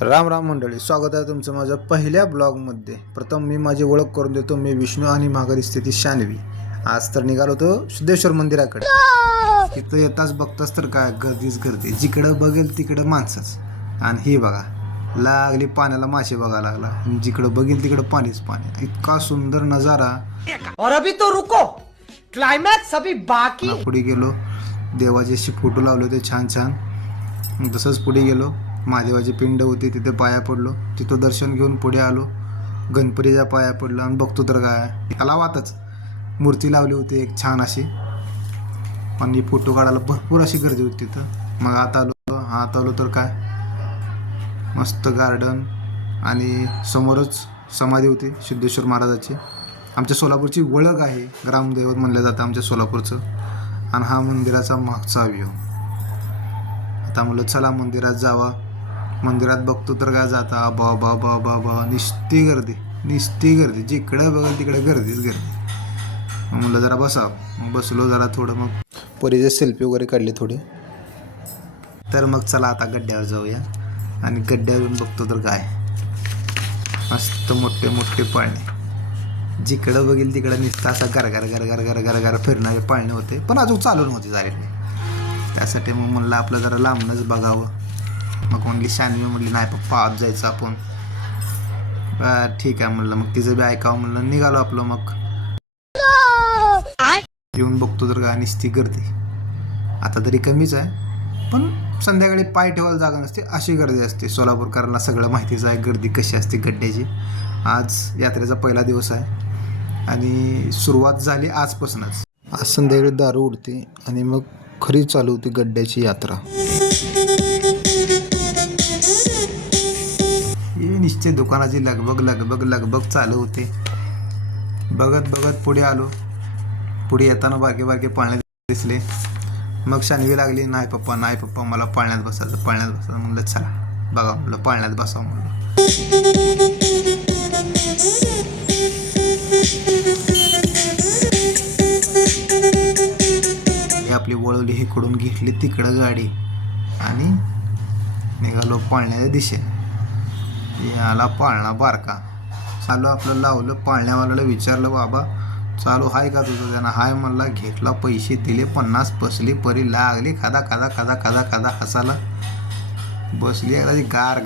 राम राम मंडळी, स्वागत आहे तुमचं माझ्या पहिल्या ब्लॉगमध्ये। प्रथम मी माझी ओळख करून देतो। मी विष्णू आणि माघारी स्थिती शानवी। आज तर निघालो होतो सिद्धेश्वर मंदिराकडे। तिथं येताच बघताच तर काय गर्दीच गर्दी, जिकडं बघेल तिकडं माणसंच। आणि हे बघा, लागली पाण्याला मासे बघायला लागला, जिकडं बघेल तिकडं पाणीच पाणी। इतका सुंदर नजारा। और अभी तो रुको, क्लाइमैक्स अभी बाकी। पुढे गेलो, देवाचे फोटो लावले होते छान छान। तसंच पुढे गेलो, महादेवाची पिंड होती तिथे पाया पडलो। तिथं दर्शन घेऊन पुढे आलो, गणपतीच्या पाया पडलो आणि बघतो तर काय तलावातच मूर्ती लावली होती एक छान अशी। आणि फोटो काढायला भरपूर अशी गर्दी होती तिथं। मग आत आलो तर काय मस्त गार्डन आणि समोरच समाधी होती सिद्धेश्वर महाराजाची। आमच्या सोलापूरची ओळख आहे, ग्रामदैवत म्हणलं जातं आमच्या सोलापूरचं। आणि हा मंदिराचा मागचा व्ह्यू। आता म्हणलं चला मंदिरात जावा। मंदिरात बघतो तर काय जाता बाबा बाबा बा निस्ती गर्दी, जिकडे बघेल तिकडे गर्दीच गर्दी। म्हणलं जरा बसलो जरा थोडं, मग पोरीचे सेल्फी वगैरे काढले थोडे। तर मग चला आता गड्ड्यावर जाऊया। आणि गड्ड्यावरून बघतो तर काय मस्त मोठे मोठे पाळणे, जिकडं बघेल तिकडं नुसतं असा गरगर फिरणारे पाळणे होते, पण अजून चालू नव्हते झालेले। त्यासाठी मग म्हणलं आपलं जरा लांबनच बघावं। मग म्हणली शानवी म्हणली नाही पप्पा आज जायचं आपण। ठीक आहे म्हणलं, मग तिचं बी ऐकावं म्हणलं, निघालो आपलं। मग येऊन बघतो तर काय नुसती गर्दी। आता तरी कमीच आहे, पण संध्याकाळी पाय ठेवायला जागा नसते अशी गर्दी असते। सोलापूरकरांना सगळं माहितीच आहे गर्दी कशी असते गड्ड्याची। आज यात्रेचा पहिला दिवस आहे आणि सुरुवात झाली आजपासूनच। आज संध्याकाळी दारू उडते आणि मग खरी चालू होती गड्ड्याची यात्रा। हे निश्चित दुकानाची लगबग चालू होते। बघत पुढे आलो। पुढे येताना बारके पाळणे दिसले। मग शानवी लागली नाही पप्पा मला पाळण्यात बसायचं म्हणलं चला बघा म्हणलं पाळण्यात बसावं म्हणलं। आपली वळवली इकडून घेतली तिकडं गाडी आणि निघालो पाळण्याच्या दिशेने। याला पाळणा बारका चालू आपलं लावलं। पाळण्यावाल्याला विचारलं बाबा चालू हाय का तुझं? त्यानं हाय म्हणला, घेतला, पैसे दिले 50, बसली परी लागली खादा हसायला बसली। अगदी गार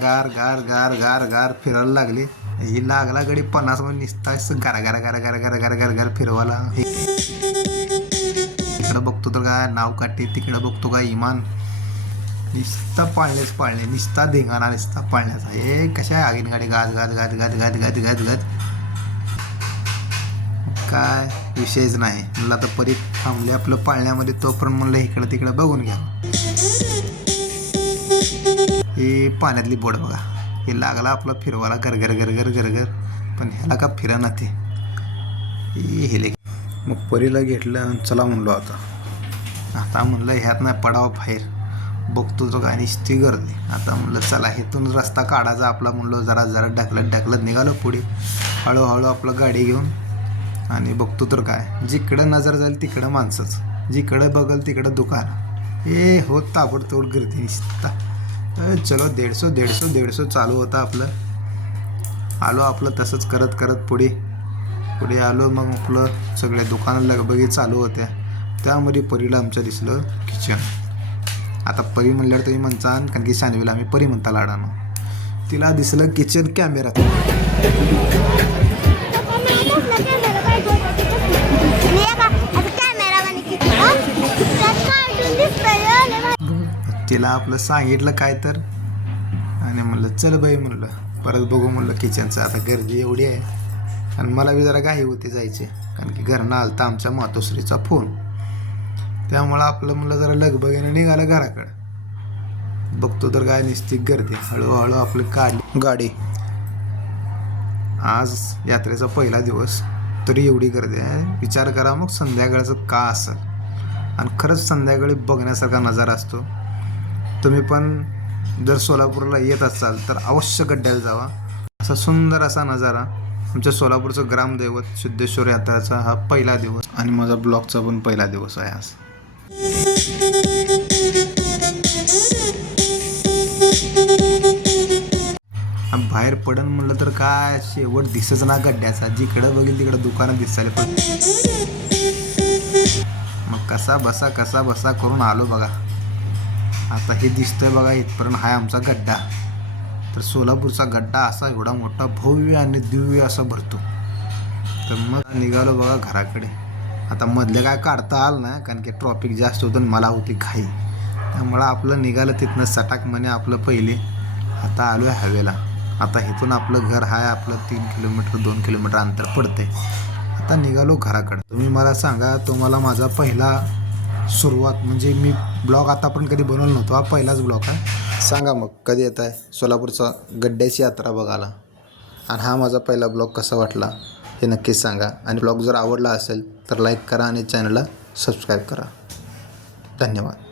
फिरायला लागली। ही लागला गडी 50 मध्ये निसता गार फिरवाला। इकडं बघतो तर काय नाव काढते, तिकडं बघतो काय इमान, निसता पाळणे निसता धिंगाणा निसता पाळण्याचा। हे कशा आगीन गाडी गाद काय विषयच नाही म्हणलं। आता परी थांबले आपलं पाळण्यामध्ये, तोपर्यंत म्हणलं इकडं तिकडं बघून घ्या। हे पाण्यातली बोट बघा, हे लागला आपला फिरवाला गरगर, पण ह्याला का फिरा ते हेले। मग परीला घेतलं आणि चला म्हणलो आता म्हणलं ह्यात नाही पडावं बाहेर। बघतो तो काय निश्चित गर्दी। आता म्हणलं चला इथून रस्ता काढायचा आपला म्हणलो, जरा ढकलत निघालो पुढे हळूहळू आपलं गाडी घेऊन। आणि बघतो तर काय जिकडं नजर जाईल तिकडं माणसंच, जिकडं बघल तिकडं दुकान। हे होत ताबडतोड गर्दी निसता। चलो 150 चालू होता आपलं। आलो आपलं तसंच करत पुढे आलो। मग आपलं सगळ्या दुकानं लगबगी चालू होत्या। त्यामध्ये परीला आमच्या दिसलं किचन। आता परी म्हणल्यावर तुम्ही म्हणसान, कारण की शानवीला आम्ही परी म्हणता लाडानं। तिला दिसलं किचन कॅमेरात। तिला आपलं सांगितलं काय तर, आणि म्हणलं चल बाई म्हणलं परत बघू म्हणलं किचनचं। आता गर्दी एवढी आहे आणि मला बी जरा घाई होती जायची, कारण की घरनं आलता आमच्या मातोश्रीचा फोन। त्यामुळं आपलं म्हणलं जरा लगबगीनं निघालं घराकडं। बघतो तर काय निश्चित गर्दी, हळूहळू आपलं काढली गाडी। आज यात्रेचा पहिला दिवस तरी एवढी गर्दी आहे, विचार करा मग संध्याकाळचं का असेल। आणि खरंच संध्याकाळी बघण्यासारखा नजारा असतो। तुम्ही पण जर सोलापूरला येत असाल तर अवश्य गड्ड्याला जावा। असा सुंदर असा नजारा। आमच्या सोलापूरचं ग्रामदैवत सिद्धेश्वर यात्रेचा हा पहिला दिवस आणि माझा ब्लॉगचा पण पहिला दिवस आहे आज। बाहेर पडन म्हणलं तर काय शेवट दिसच ना गड्ड्याचा. जिकडं बघेल तिकडं दुकानं दिसायला पण. मग कसा बसा करून आलो बघा. आता हे दिसतंय बघा, इथपर्यंत हा आमचा गड्डा. तर सोलापूरचा गड्डा असा एवढा मोठा भव्य आणि दिव्य असा भरतो. तर मग निघालो बघा घराकडे. आता मधले काय काढता आलं ना, कारण की ट्रॉफिक जास्त होतं आणि मला होती घाई. त्यामुळं आपलं निघालं तिथनं सटाक म्हणे आपलं पहिले. आता आलो आहे हवेला. आता इथून आपलं घर आहे, आपलं 3 किलोमीटर 2 किलोमीटर अंतर पडते. आता निघालो घराकडं. तुम्ही मला सांगा, तुम्हाला माझा पहिला सुरुवात म्हणजे मी ब्लॉग आतापर्यंत कधी बनवलं नव्हतं, हा पहिलाच ब्लॉग आहे. सांगा मग कधी येत आहे सोलापूरचा गड्ड्याची यात्रा बघायला, आणि हा माझा पहिला ब्लॉग कसा वाटला हे नक्कीच सांगा. आणि ब्लॉग जर आवडला असेल तर लाईक करा आणि चॅनलला सबस्क्राईब करा. धन्यवाद.